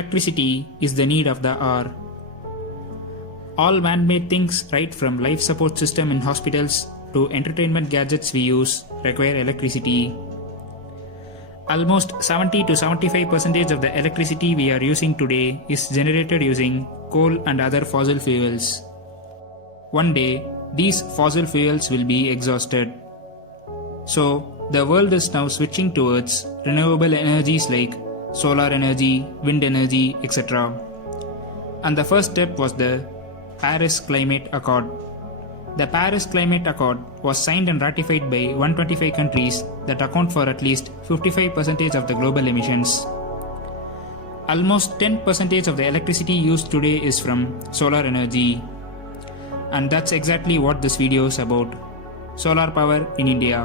Electricity is the need of the hour. All man-made things, right from life support system in hospitals to entertainment gadgets we use, require electricity. Almost 70 to 75% of the electricity we are using today is generated using coal and other fossil fuels. One day, these fossil fuels will be exhausted. So, the world is now switching towards renewable energies like solar energy, wind energy, etc. And the first step was the Paris Climate Accord. The Paris Climate Accord was signed and ratified by 125 countries that account for at least 55% of the global emissions. Almost 10% of the electricity used today is from solar energy. And that's exactly what this video is about. Solar power in India.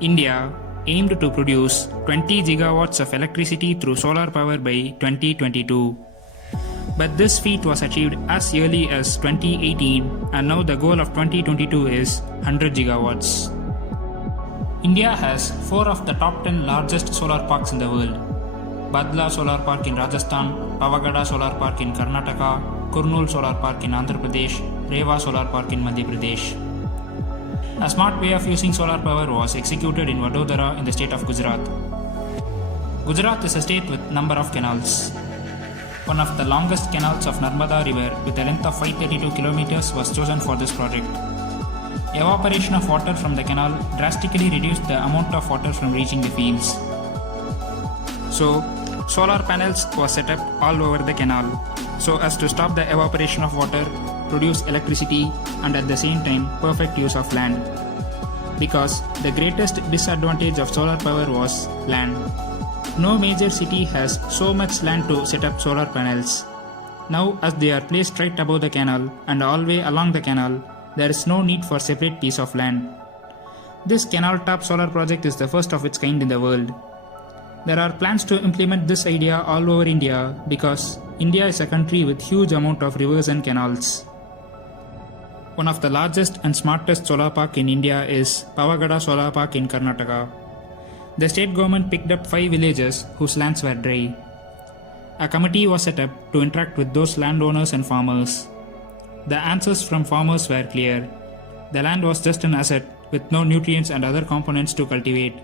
India aimed to produce 20 gigawatts of electricity through solar power by 2022. But this feat was achieved as early as 2018, and now the goal of 2022 is 100 gigawatts. India has 4 of the top 10 largest solar parks in the world. Bhadla Solar Park in Rajasthan, Pavagada Solar Park in Karnataka, Kurnool Solar Park in Andhra Pradesh, Rewa Solar Park in Madhya Pradesh. A smart way of using solar power was executed in Vadodara in the state of Gujarat. Gujarat is a state with number of canals. One of the longest canals of Narmada River with a length of 532 kilometers was chosen for this project. Evaporation of water from the canal drastically reduced the amount of water from reaching the fields. So, solar panels were set up all over the canal so as to stop the evaporation of water, produce electricity, and at the same time perfect use of land. Because the greatest disadvantage of solar power was land. No major city has so much land to set up solar panels. Now, as they are placed right above the canal and all the way along the canal, there is no need for separate piece of land. This canal top solar project is the first of its kind in the world. There are plans to implement this idea all over India because India is a country with huge amount of rivers and canals. One of the largest and smartest solar park in India is Pavagada Solar Park in Karnataka. The state government picked up 5 villages whose lands were dry. A committee was set up to interact with those landowners and farmers. The answers from farmers were clear. The land was just an asset with no nutrients and other components to cultivate.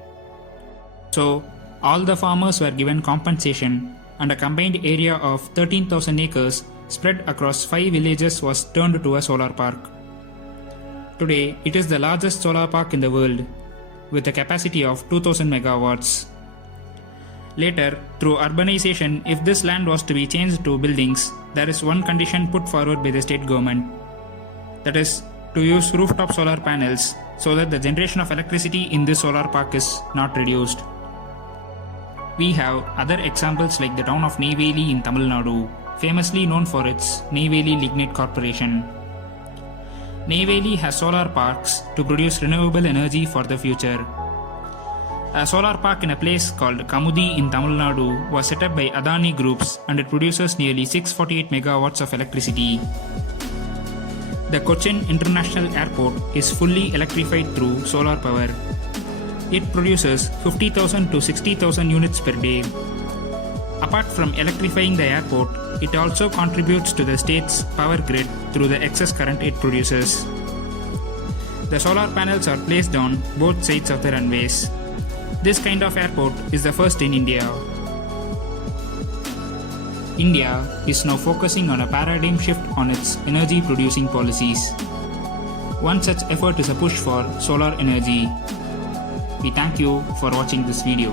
So, all the farmers were given compensation and a combined area of 13,000 acres spread across 5 villages was turned to a solar park. Today, it is the largest solar park in the world with a capacity of 2000 megawatts. Later, through urbanization, if this land was to be changed to buildings, there is one condition put forward by the state government. That is, to use rooftop solar panels so that the generation of electricity in this solar park is not reduced. We have other examples like the town of Neyveli in Tamil Nadu, famously known for its Neyveli Lignite Corporation. Neyveli has solar parks to produce renewable energy for the future. A solar park in a place called Kamudi in Tamil Nadu was set up by Adani Groups and it produces nearly 648 megawatts of electricity. The Cochin International Airport is fully electrified through solar power. It produces 50,000 to 60,000 units per day. Apart from electrifying the airport, it also contributes to the state's power grid through the excess current it produces. The solar panels are placed on both sides of the runways. This kind of airport is the first in India. India is now focusing on a paradigm shift on its energy producing policies. One such effort is a push for solar energy. We thank you for watching this video.